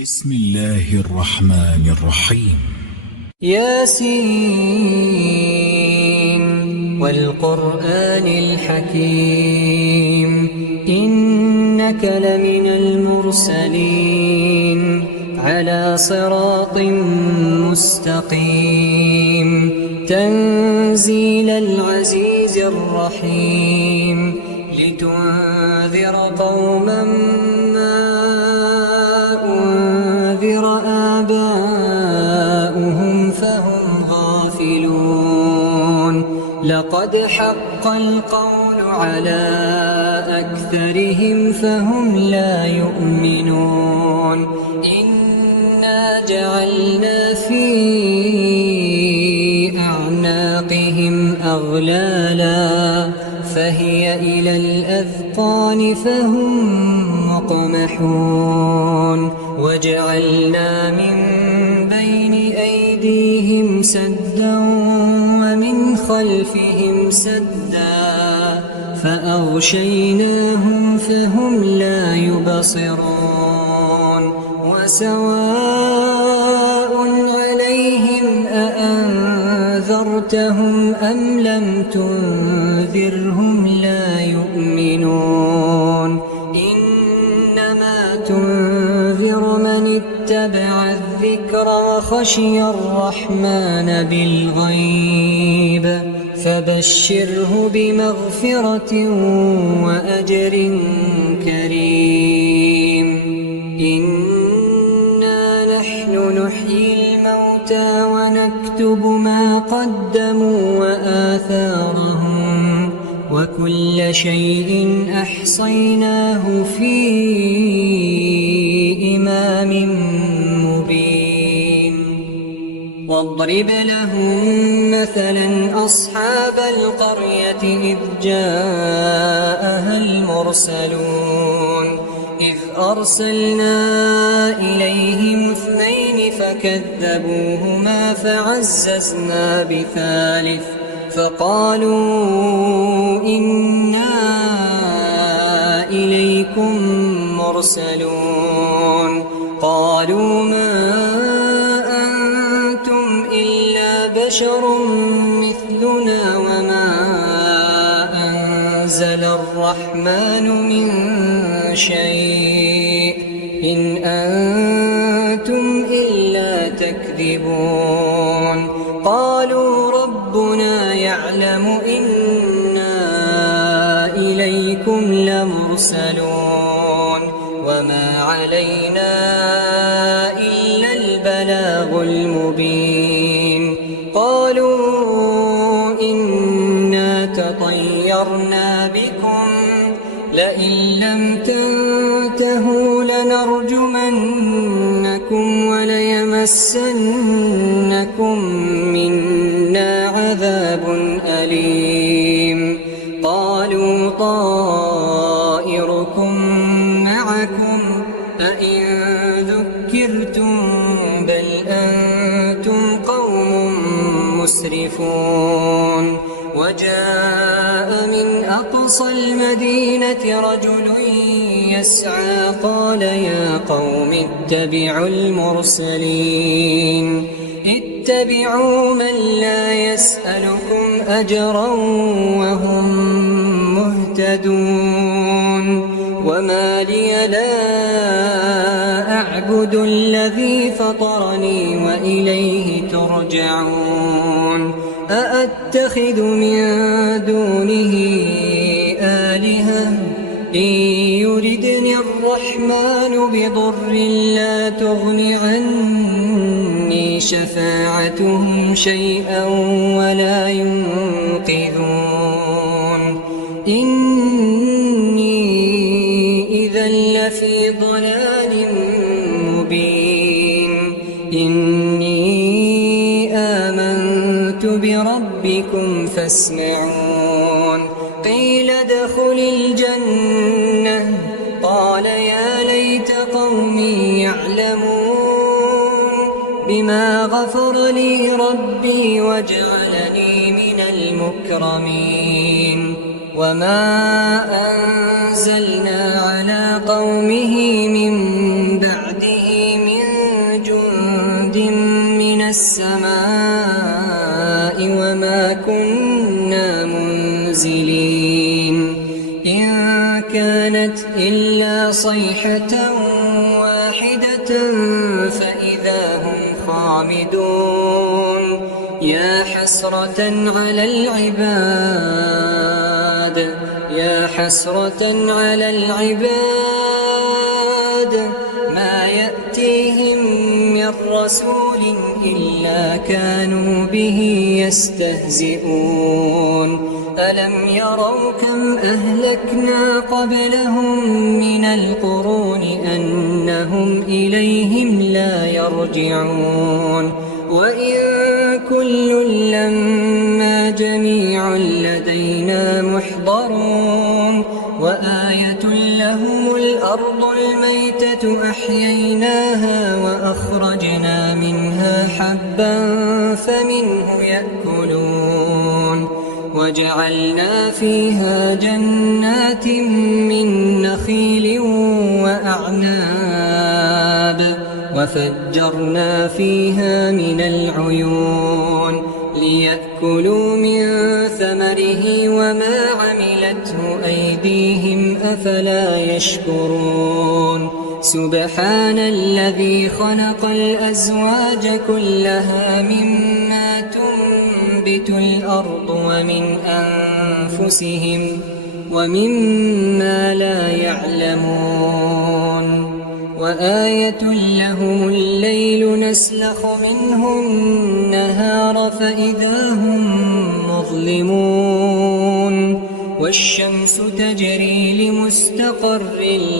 بسم الله الرحمن الرحيم. ياسين والقرآن الحكيم إنك لمن المرسلين على صراط مستقيم تنزيل العزيز الرحيم لتنذر قوما ما أنذر آباؤهم فهم غافلون لقد حق القول على أكثرهم فهم لا يؤمنون إنا جعلنا في أعناقهم أغلالا فهي إلى الأذقان فهم مقمحون وجعلنا من بين أيديهم سدا ومن خلفهم سدا فأغشيناهم فهم لا يبصرون وسواء عليهم أأنذرتهم أم لم تنذرهم لا يؤمنون إنما تنذر من اتبع الذكر وخشي الرحمن بالغيب فبشره بمغفرة وأجر كريم إنا نحن نحيي الموتى ونكتب ما قدموا وآثارهم وكل شيء أحصيناه في إمام مبين واضرب لهم مثلا أصحاب القرية إذ جاءها المرسلون إذ أرسلنا إليهم اثنين فكذبوهما فعززنا بثالث فقالوا إنا إليكم مرسلون قالوا ما أنتم إلا بشر مثلنا وما أنزل الرحمن من شيء إن أنتم إلا تكذبون قالوا ربنا يعلم إنا إليكم لمرسلون وما علينا إلا البلاغ المبين قالوا إنا تطيرنا بكم لئن لم تنتهوا لنرجمنكم وليمسنكم منا عذاب أليم قالوا طائركم معكم أئن ذكرتم بل أنتم قوم مسرفون وجاء من أقصى المدينة رجل يسعى قال يا قوم اتبعوا المرسلين اتبعوا من لا يسألكم أجرا وهم مهتدون وما لي لا أعبد الذي فطرني وإليه ترجعون أأتخذ من دونه آلهة إن يردني الرحمن بضر لا تغن عني شفاعتهم شيئا ولا ينقذون إني إذا لفي ضلال مبين إني آمنت بربكم فاسمعون قيل ادخل الجنة قال يا ليت قومي يعلمون بما غفر لي ربي وجعلني من المكرمين وما أنزلنا على قومه من بعده من السماء وما كنا منزلين إن كانت إلا صيحة واحدة فإذا هم خامدون يا حسرة على العباد يا حسرة على العباد ما يأتيهم من رسول إلا كانوا به يستهزئون ألم يروا كم أهلكنا قبلهم من القرون أنهم إليهم لا يرجعون وإن كل لما جميع لدينا محضرون وآية لهم الأرض الميتة أحييناها وأخرجنا منها حبا فمنه يأكلون وجعلنا فيها جنات من نخيل وأعناب وفجرنا فيها من العيون ليأكلوا من ثمره وما عملته أيديهم أفلا يشكرون سبحان الذي خلق الأزواج كلها مما تنبت الأرض ومن أنفسهم ومما لا يعلمون وآية لهم الليل نسلخ منه النهار فإذا هم مظلمون والشمس تجري لمستقر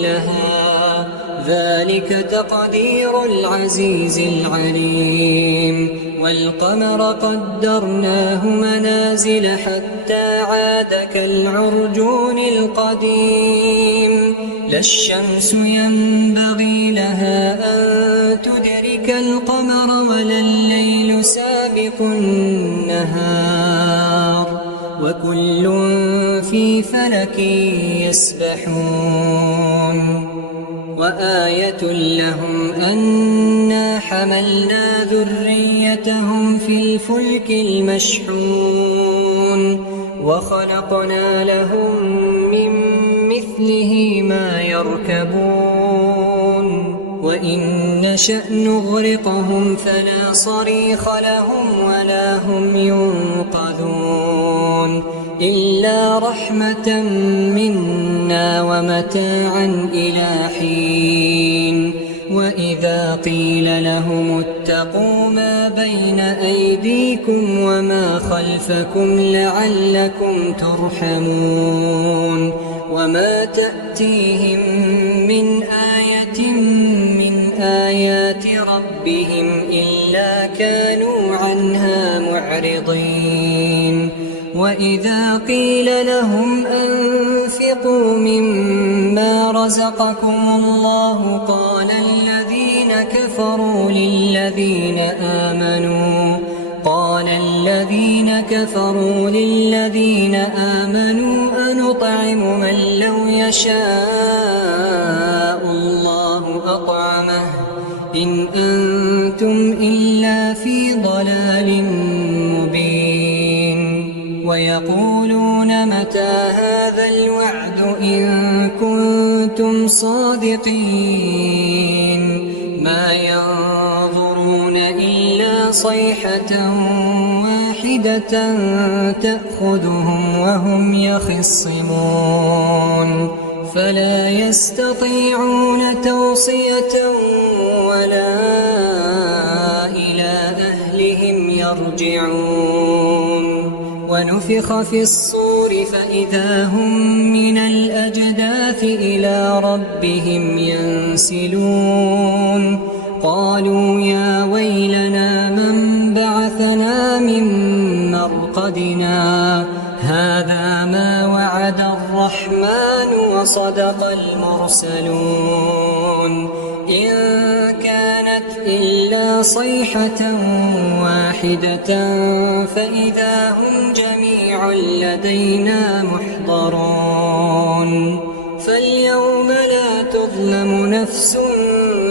لها ذلك تقدير العزيز العليم والقمر قدرناه منازل حتى عاد كالعرجون القديم لا الشمس ينبغي لها أن تدرك القمر ولا الليل سابق النهار وكل في فلك يسبحون وآية لهم أنا حملنا ذريتهم في الفلك المشحون وخلقنا لهم من مثله ما يركبون وإن نشأ نغرقهم فلا صريخ لهم ولا هم ينقذون إلا رحمة منا ومتاعا إلى حين وإذا قيل لهم اتقوا ما بين أيديكم وما خلفكم لعلكم ترحمون وما تأتيهم من آية من آيات ربهم إلا كانوا عنها معرضين وإذا قيل لهم أنفقوا مما رزقكم الله قال الذين كفروا للذين آمنوا أنطعم من لو يشاء الله أطعمه إن أنتم إلا في ضلال مبين ويقولون متى هذا الوعد إن كنتم صادقين ما ينظرون إلا صيحة واحدة تأخذهم وهم يخصمون فلا يستطيعون توصية ولا إلى أهلهم يرجعون ونفخ في الصور فإذا هم من الأجداث إلى ربهم ينسلون قالوا يا ويلنا من بعثنا من مرقدنا هذا ما وعد الرحمن وصدق المرسلون إن كانت إلا صيحة واحدة فإذا هم جميع لدينا محضرون فاليوم لا تظلم نفس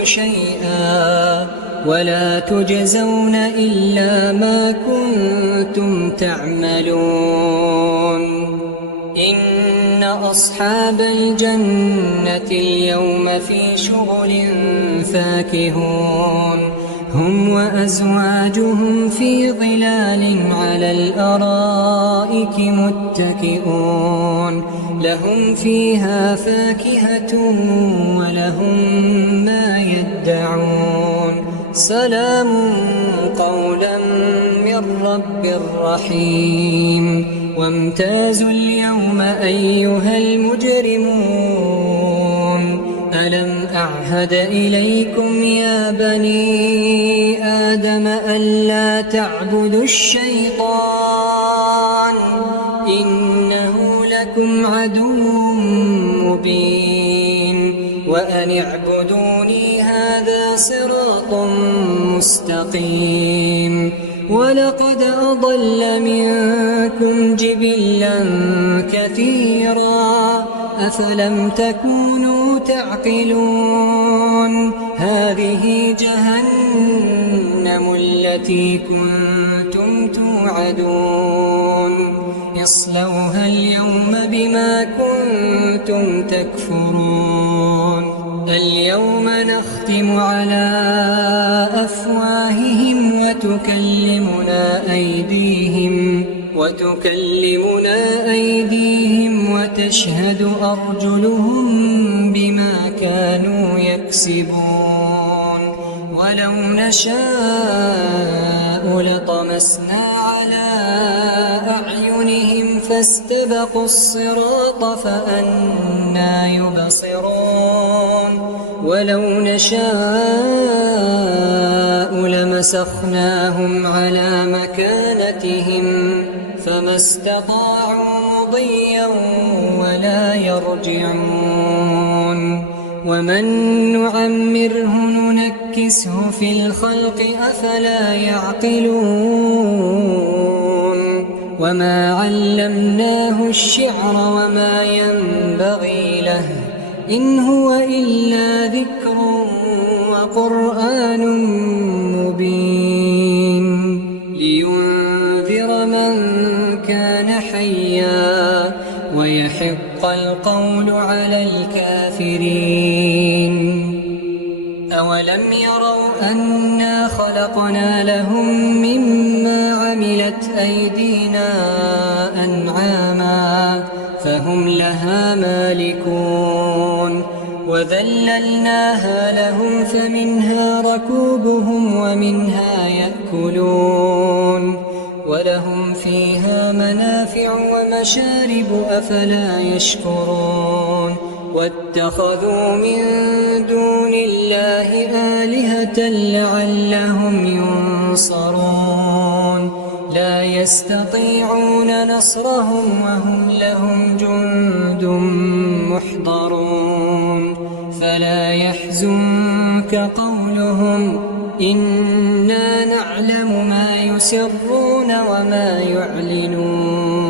شيئا ولا تجزون إلا ما كنتم تعملون إن أصحاب الجنة اليوم في شغل فاكهون هم وأزواجهم في ظلال على الأرائك متكئون لهم فيها فاكهة ولهم ما يدعون سلام قولا من رب رحيم وامتازوا اليوم أيها المجرمون ألم أعهد إليكم يا بني آدم ألا تعبدوا الشيطان إنه لكم عدو مبين وأن اعبدوني هذا صراط مستقيم ولقد أضل منكم جبلا كثيرا أفلم تكونوا تعقلون هذه جهنم التي كنتم توعدون اصلوها اليوم بما كنتم تكفرون اليوم نختم على أفواههم وتكلمنا أيديهم وتشهد أرجلهم بما كانوا يكسبون ولو نشاء لطمسنا على أعينهم فاستبقوا الصراط فأنى يبصرون ولو نشاء لمسخناهم على مكانتهم فما استطاعوا مضيا ولا يرجعون ومن نعمره ننكسه في الخلق أفلا يعقلون وما علمناه الشعر وما ينبغي له إن هو إلا ذكر وقرآن مبين لينذر من كان حيا ويحق القول على الكافرين أولم يروا أنا خلقنا لهم مما عملت أيدينا أنعاما فهم لها مالكون وذللناها لهم فمنها ركوبهم ومنها يأكلون ولهم فيها منافع ومشارب أفلا يشكرون واتخذوا من دون الله آلهة لعلهم ينصرون لا يستطيعون نصرهم وهم لهم جند محضرون فلا يحزنك قولهم إنا نعلم ما يسرون وما يعلنون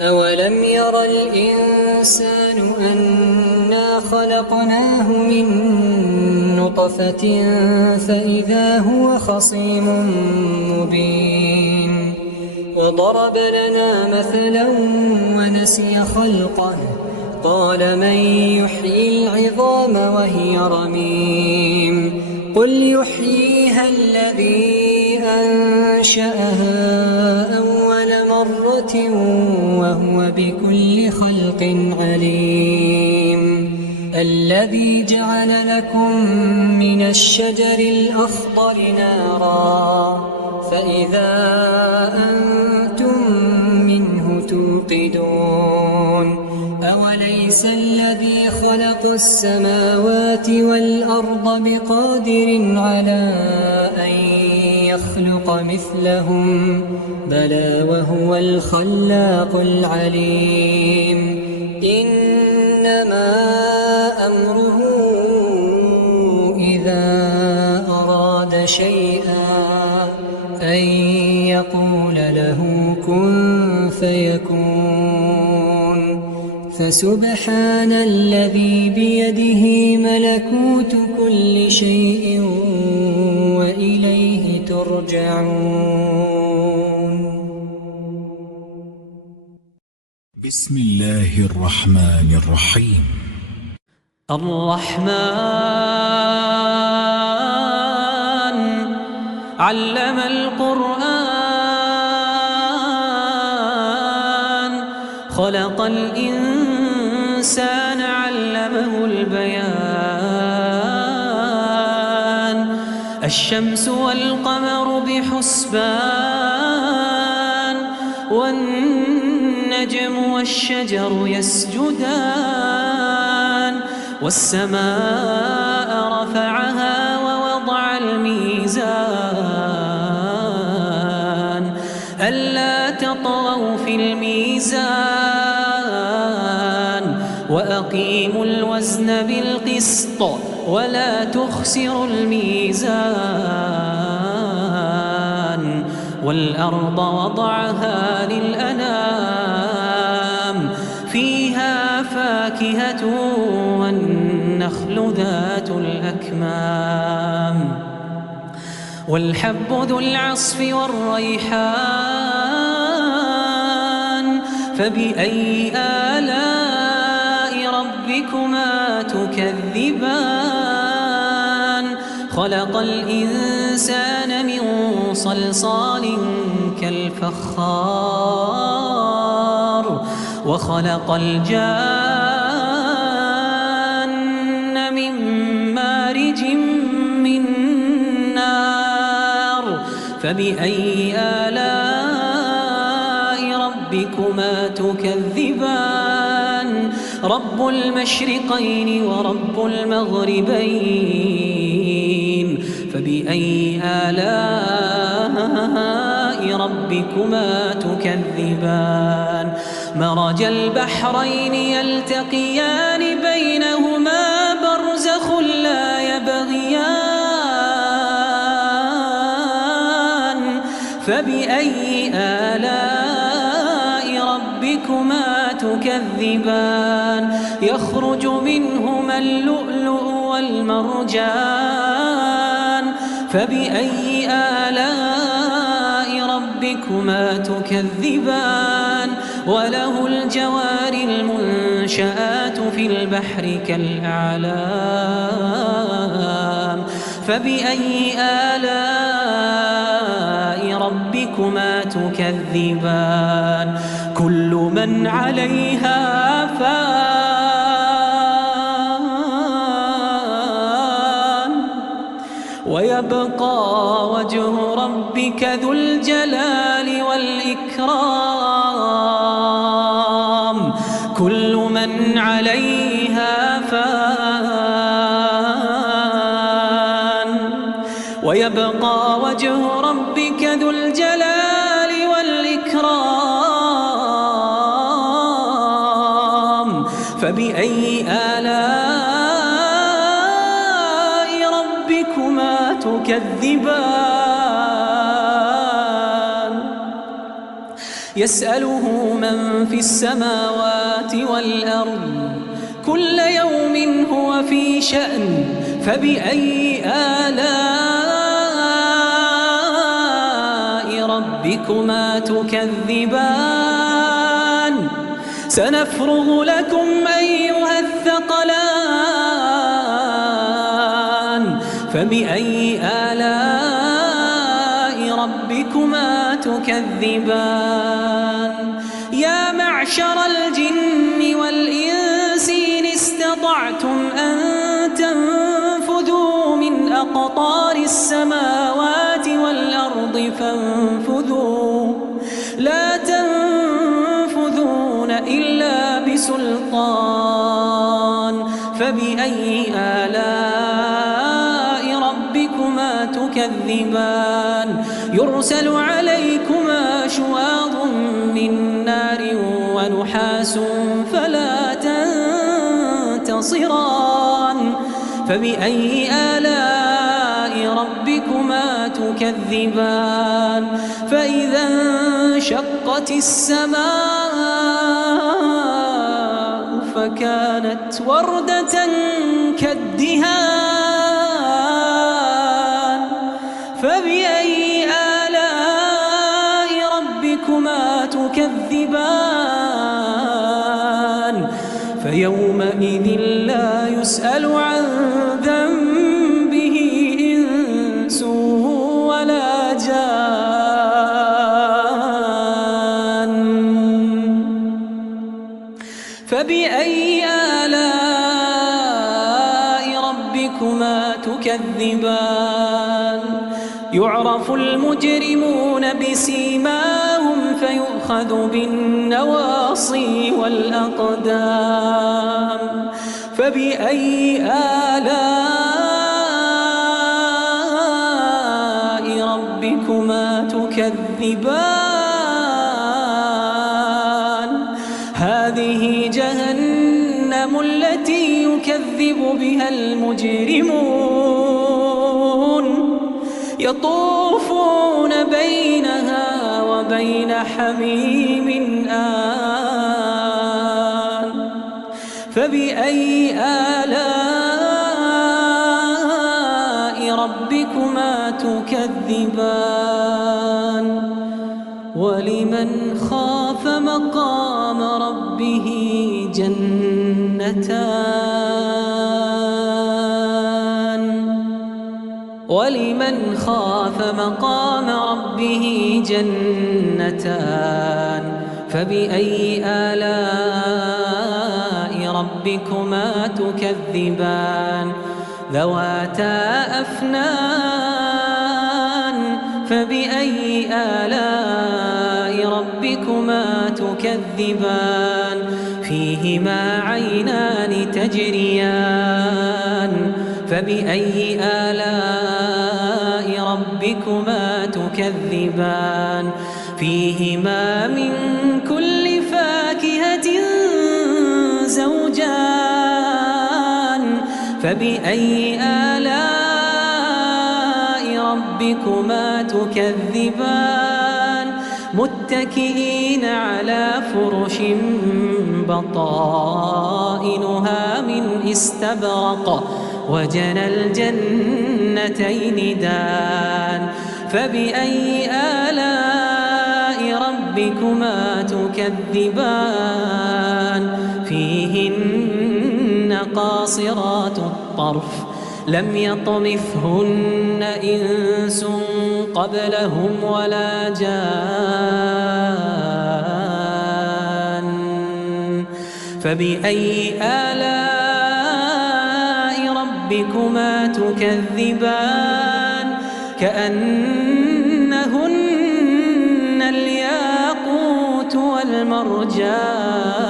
أولم ير الإنسان أنا خلقناه من نطفة فإذا هو خصيم مبين وضرب لنا مثلا ونسي خلقه قال من يحيي العظام وهي رميم قل يحييها الذي أنشأها أول مرة وهو بكل خلق عليم الذي جعل لكم من الشجر الأخضر نارا فإذا أنتم منه توقدون أوليس الذي خلق السماوات والأرض بقادر على أن يخلق مثلهم بلى وهو الخلاق العليم إنما أمره إذا أراد شيئا أن يقول له كن فيكون فسبحان الذي بيده ملكوت كل شيء يرجعون. بسم الله الرحمن الرحيم. الرحمن علم القرآن خلق الإنسان علمه البيان الشمس والقمر بحسبان والنجم والشجر يسجدان والسماء رفعها ووضع الميزان ألا تطغوا في الميزان وأقيموا الوزن بالقسط ولا تخسروا الميزان والأرض وضعها للأنام فيها فاكهة والنخل ذات الأكمام والحب ذو العصف والريحان فبأي آلاء ربكما تكذبان خلق الإنسان من صلصال كالفخار وخلق الجان من مارج من نار فبأي آلاء ربكما تكذبان رب المشرقين ورب المغربين فبأي آلاء ربكما تكذبان مرج البحرين يلتقيان بينهما برزخ لا يبغيان فبأي آلاء ربكما تكذبان يخرج منهما اللؤلؤ والمرجان فبأي آلاء ربكما تكذبان وله الجوار المنشآت في البحر كالأعلام فبأي آلاء ربكما تكذبان كل من عليها فان ويبقى وجه ربك ذو الجلال والإكرام كل من عليها فان ويبقى وجه ربك ذو الجلال والإكرام فبأي آلاء ربكما تكذبان يسأله من في السماوات والأرض كل يوم هو في شأن فبأي آلاء ربكما تكذبان سنفرغ لكم أيها الثقلان فبأي آلاء ربكما تكذبان يا معشر الجن والإنس إن استطعتم أن تنفذوا من أقطار السماوات والأرض فانفذوا لا تنفذون إلا بسلطان فبأي آلاء ربكما تكذبان يرسل عليكما شواظ من نار ونحاس فلا تنتصران فبأي آلاء ربكما تكذبان فإذا انشقت السماء فكانت وردة كالدهان فبأي تكذبان فيومئذ لا يسأل عن ذنبه إنس ولا جان فبأي آلاء ربكما تكذبان يعرف المجرمون بسيماهم فيؤخذ بالنواصي والأقدام فبأي آلاء ربكما تكذبان هذه جهنم التي يكذب بها المجرمون يطوفون بينها وبين حميم آن فبأي آلاء ربكما تكذبان ولمن خاف مقام ربه جنتان ولمن خاف مقام ربه جنتان فبأي آلاء ربكما تكذبان ذواتا أفنان فبأي آلاء ربكما تكذبان فيهما عينان تجريان فبأي آلاء ربكما تكذبان فيهما من كل فاكهة زوجان فبأي آلاء ربكما تكذبان متكئين على فرش بطائنها من استبرق وجنى الجنتين دان فبأي آلاء ربكما تكذبان فيهن قاصرات الطرف لم يطمثهن إنس قبلهم ولا جان فبأي آلاء ربكما تكذبان كأنهن الياقوت والمرجان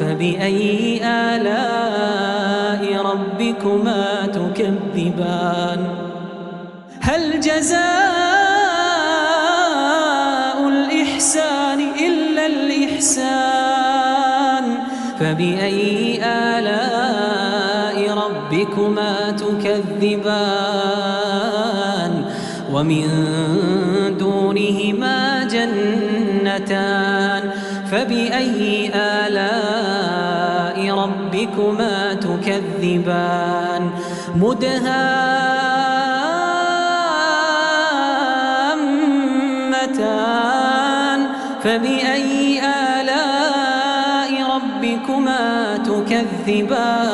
فبأي آلاء ربكما تكذبان هل جزاء الإحسان إلا الإحسان فبأي آلاء ربكما تكذبان ومن دونهما جنتان فبأي آلاء ربكما تكذبان مدهامتان فبأي آلاء ربكما تكذبان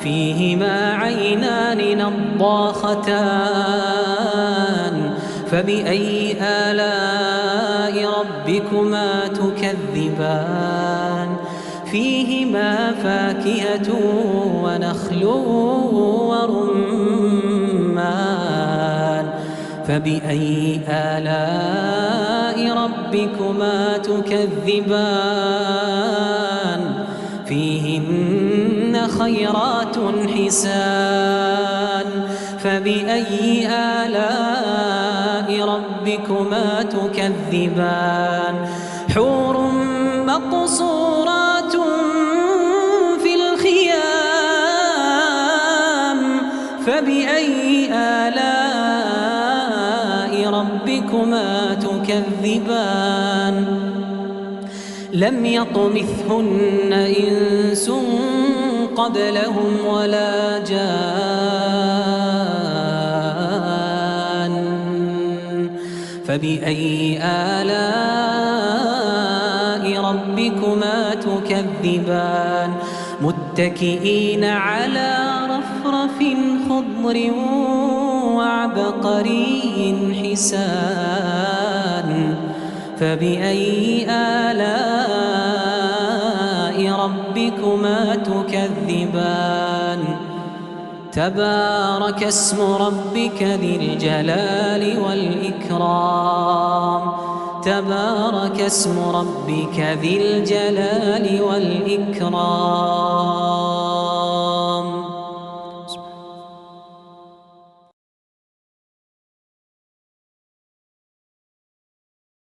فيهما عينان نضاختان فبأي آلاء ربكما تكذبان فيهما فاكهة ونخل ورمان فبأي آلاء ربكما تكذبان فيهن خيرات حسان فبأي آلاء ربكما تكذبان حور مقصورات في الخيام فبأي آلاء ربكما تكذبان لم يطمثهن إنس قبلهم ولا جان فبأي آلاء ربكما تكذبان متكئين على رفرف خضر وعبقري حسان فبأي آلاء ربكما تكذبان تبارك اسم ربك ذي الجلال والإكرام تبارك اسم ربك ذي الجلال والإكرام